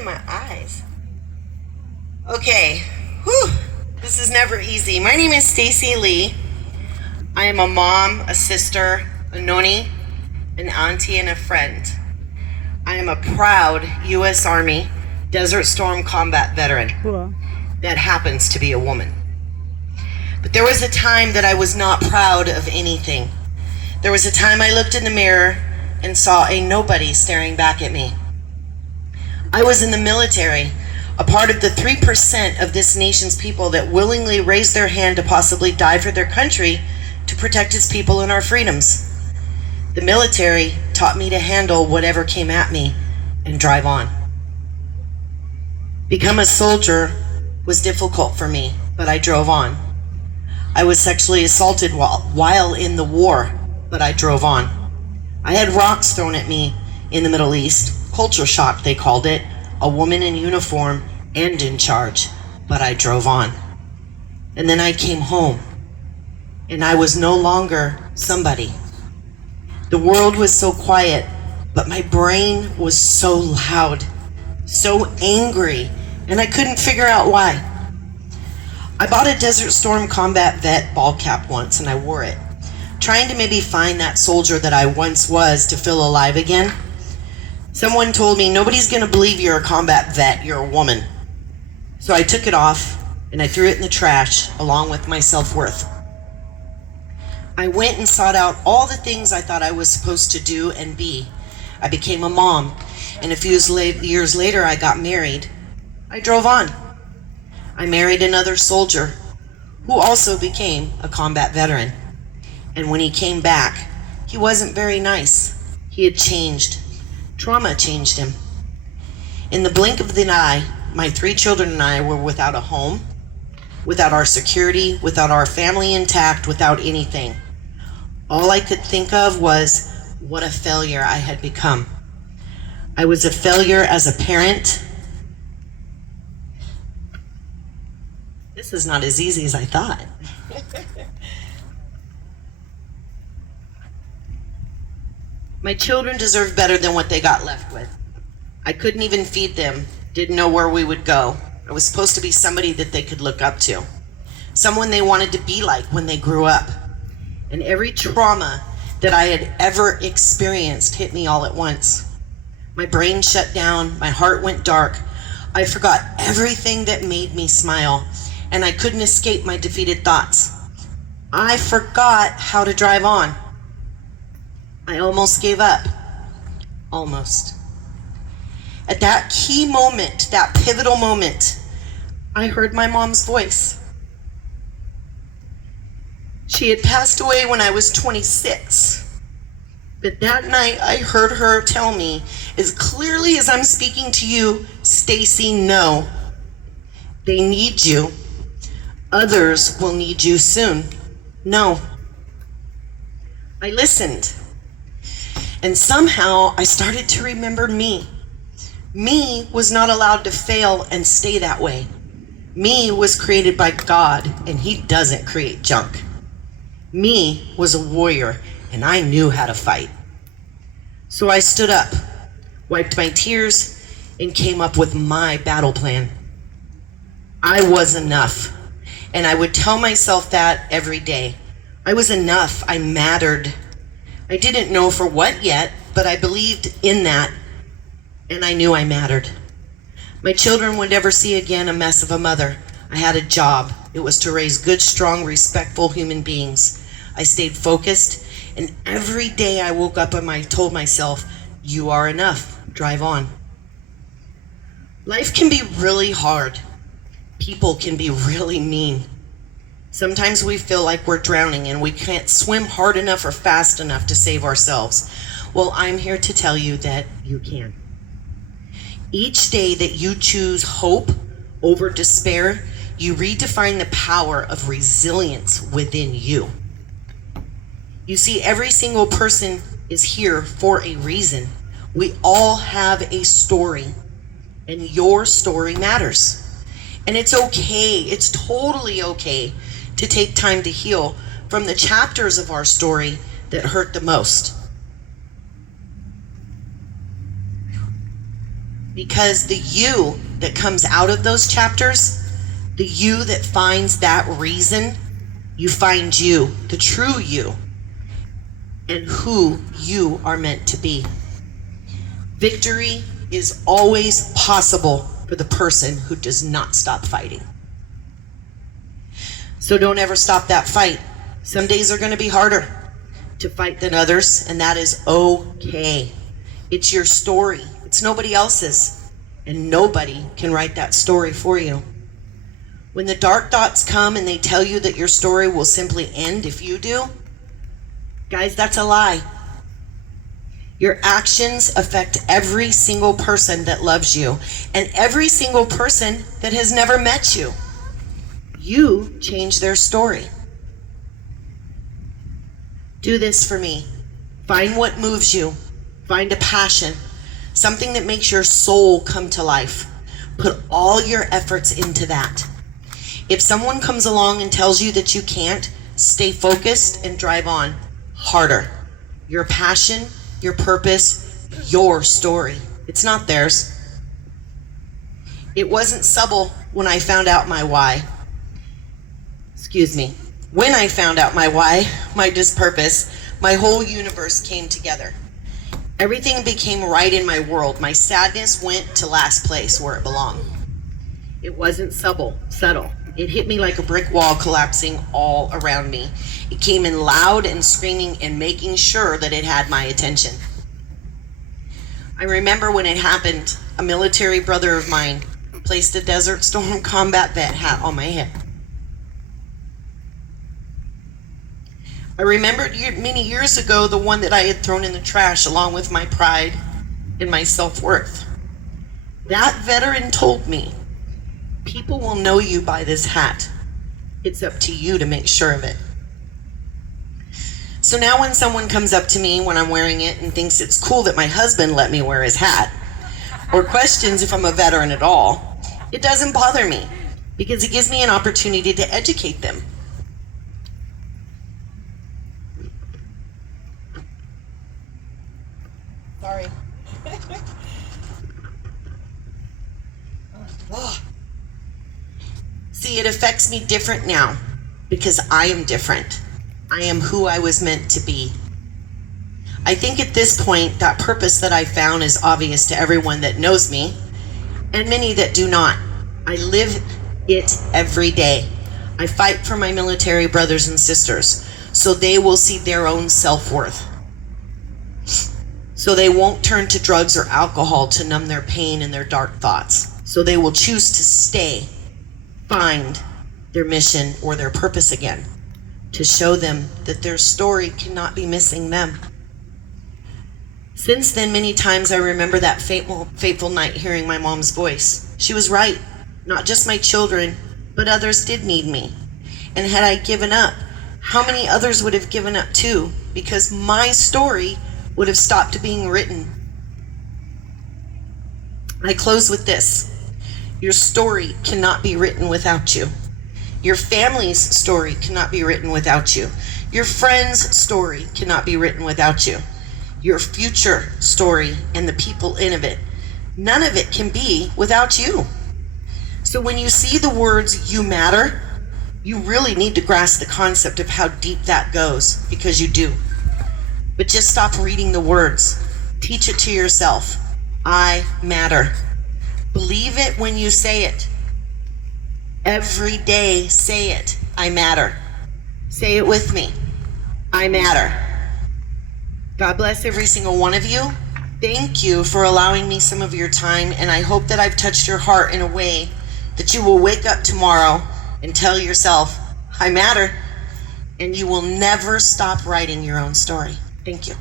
in my eyes. Okay, whew, this is never easy. My name is Stacy Lee. I am a mom, a sister, a noni, an auntie, and a friend. I am a proud U.S. Army Desert Storm combat veteran that happens to be a woman. But there was a time that I was not proud of anything. There was a time I looked in the mirror and saw a nobody staring back at me. I was in the military, a part of the 3% of this nation's people that willingly raised their hand to possibly die for their country to protect its people and our freedoms. The military taught me to handle whatever came at me and drive on. Become a soldier was difficult for me, but I drove on. I was sexually assaulted while in the war, but I drove on. I had rocks thrown at me in the Middle East, culture shock they called it, a woman in uniform and in charge, but I drove on. And then I came home, and I was no longer somebody. The world was so quiet, but my brain was so loud, so angry, and I couldn't figure out why. I bought a Desert Storm combat vet ball cap once, and I wore it, trying to maybe find that soldier that I once was to feel alive again. Someone told me, nobody's gonna believe you're a combat vet, you're a woman. So I took it off, and I threw it in the trash, along with my self-worth. I went and sought out all the things I thought I was supposed to do and be. I became a mom, and a few years later I got married. I drove on. I married another soldier who also became a combat veteran. And when he came back, he wasn't very nice. He had changed. Trauma changed him. In the blink of an eye, my 3 children and I were without a home, without our security, without our family intact, without anything. All I could think of was what a failure I had become. I was a failure as a parent. This is not as easy as I thought. My children deserved better than what they got left with. I couldn't even feed them, didn't know where we would go. I was supposed to be somebody that they could look up to, someone they wanted to be like when they grew up. And every trauma that I had ever experienced hit me all at once. My brain shut down, my heart went dark. I forgot everything that made me smile, and I couldn't escape my defeated thoughts. I forgot how to drive on. I almost gave up. Almost. At that key moment, that pivotal moment, I heard my mom's voice. She had passed away when I was 26. But that night, I heard her tell me, as clearly as I'm speaking to you, Stacy, no. They need you. Others will need you soon. No. I listened. And somehow I started to remember me. Me was not allowed to fail and stay that way. Me was created by God, and He doesn't create junk. Me was a warrior, and I knew how to fight. So I stood up, wiped my tears, and came up with my battle plan. I was enough, and I would tell myself that every day. I was enough. I mattered. I didn't know for what yet, but I believed in that, and I knew I mattered. My children would never see again a mess of a mother. I had a job. It was to raise good, strong, respectful human beings. I stayed focused, and every day I woke up and I told myself, you are enough. Drive on. Life can be really hard. People can be really mean. Sometimes we feel like we're drowning and we can't swim hard enough or fast enough to save ourselves. Well, I'm here to tell you that you can. Each day that you choose hope over despair, you redefine the power of resilience within you. You see, every single person is here for a reason. We all have a story, and your story matters. And it's okay, it's totally okay to take time to heal from the chapters of our story that hurt the most. Because the you that comes out of those chapters, the you that finds that reason, you find you, the true you, and who you are meant to be. Victory is always possible for the person who does not stop fighting. So don't ever stop that fight. Some days are going to be harder to fight than others, and that is okay. It's your story. It's nobody else's, and nobody can write that story for you. When the dark thoughts come and they tell you that your story will simply end if you do, guys, that's a lie. Your actions affect every single person that loves you and every single person that has never met you. You change their story. Do this for me. Find what moves you. Find a passion, something that makes your soul come to life. Put all your efforts into that. If someone comes along and tells you that you can't, stay focused and drive on harder. Your passion, your purpose, your story. It's not theirs. It wasn't subtle when I found out my why. When I found out my why, my purpose, my whole universe came together. Everything became right in my world. My sadness went to last place where it belonged. It wasn't subtle. It hit me like a brick wall collapsing all around me. It came in loud and screaming and making sure that it had my attention. I remember when it happened, a military brother of mine placed a Desert Storm combat vet hat on my head. I remembered many years ago the one that I had thrown in the trash along with my pride and my self-worth. That veteran told me, people will know you by this hat. It's up to you to make sure of it. So now when someone comes up to me when I'm wearing it and thinks it's cool that my husband let me wear his hat, or questions if I'm a veteran at all, it doesn't bother me because it gives me an opportunity to educate them. Sorry. See, it affects me different now because I am different. I am who I was meant to be. I think at this point, that purpose that I found is obvious to everyone that knows me and many that do not. I live it every day. I fight for my military brothers and sisters so they will see their own self-worth. So they won't turn to drugs or alcohol to numb their pain and their dark thoughts. So they will choose to find their mission or their purpose again, to show them that their story cannot be missing them. Since then, many times I remember that fateful night hearing my mom's voice. She was right. Not just my children, but others did need me. And had I given up, how many others would have given up too? Because my story would have stopped being written. I close with this. Your story cannot be written without you. Your family's story cannot be written without you. Your friend's story cannot be written without you. Your future story and the people in it, none of it can be without you. So when you see the words "you matter," you really need to grasp the concept of how deep that goes, because you do. But just stop reading the words. Teach it to yourself. I matter. Believe it when you say it. Every day, say it. I matter. Say it with me. I matter. God bless every single one of you. Thank you for allowing me some of your time, and I hope that I've touched your heart in a way that you will wake up tomorrow and tell yourself, I matter, and you will never stop writing your own story. Thank you.